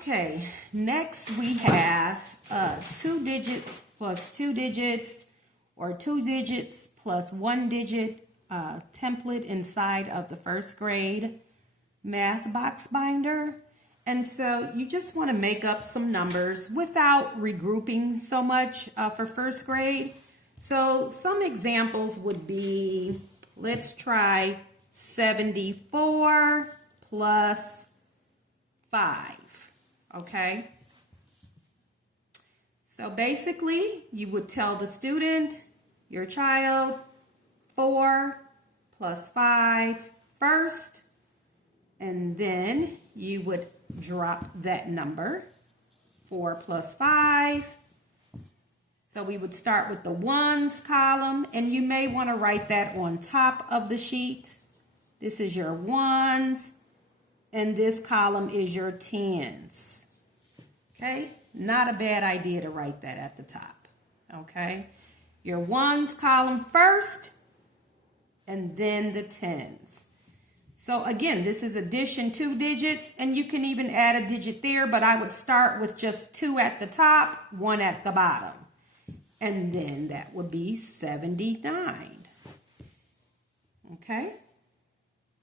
Okay, next we have 2 digits plus 2 digits, or 2 digits plus 1 digit template inside of the first grade math box binder. And so you just want to make up some numbers without regrouping so much for first grade. So some examples would be, let's try 74 plus 5, okay? So basically, you would tell the student, your child, 4 plus 5 first, and then you would drop that number, 4 plus 5. So we would start with the ones column, and you may want to write that on top of the sheet. This is your ones, and this column is your tens. Okay, not a bad idea to write that at the top. Okay, your ones column first, and then the tens. So again, this is addition 2 digits, and you can even add a digit there, but I would start with just 2 at the top, 1 at the bottom. And then that would be 79. Okay?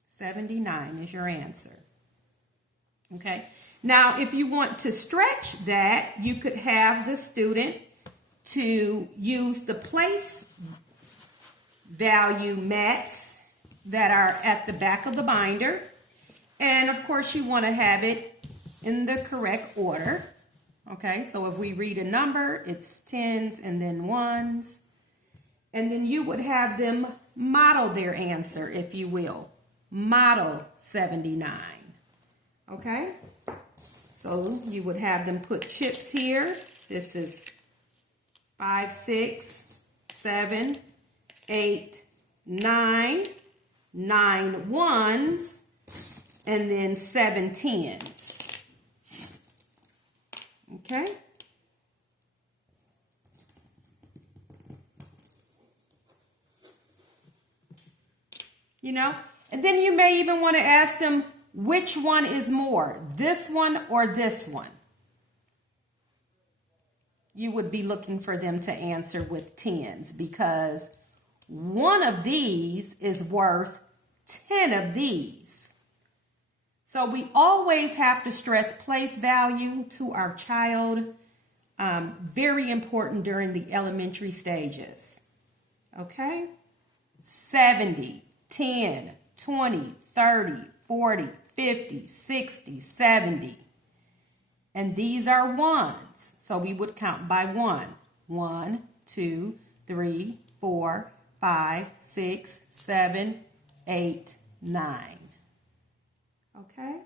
79 is your answer. Okay? Now, if you want to stretch that, you could have the student to use the place value mats that are at the back of the binder. And of course, you want to have it in the correct order. Okay, so if we read a number, it's tens and then ones. And then you would have them model their answer, if you will. Model 79. Okay, so you would have them put chips here. This is 5, 6, 7, 8, 9. 9 ones, and then 7 tens. Okay? You know, and then you may even want to ask them, which one is more, this one or this one? You would be looking for them to answer with tens, because one of these is worth 10 of these. So we always have to stress place value to our child. Very important during the elementary stages. Okay? 70, 10, 20, 30, 40, 50, 60, 70. And these are ones. So we would count by 1. 1, 2, 3, 4, 5, 6, 7, 8, 9. Okay?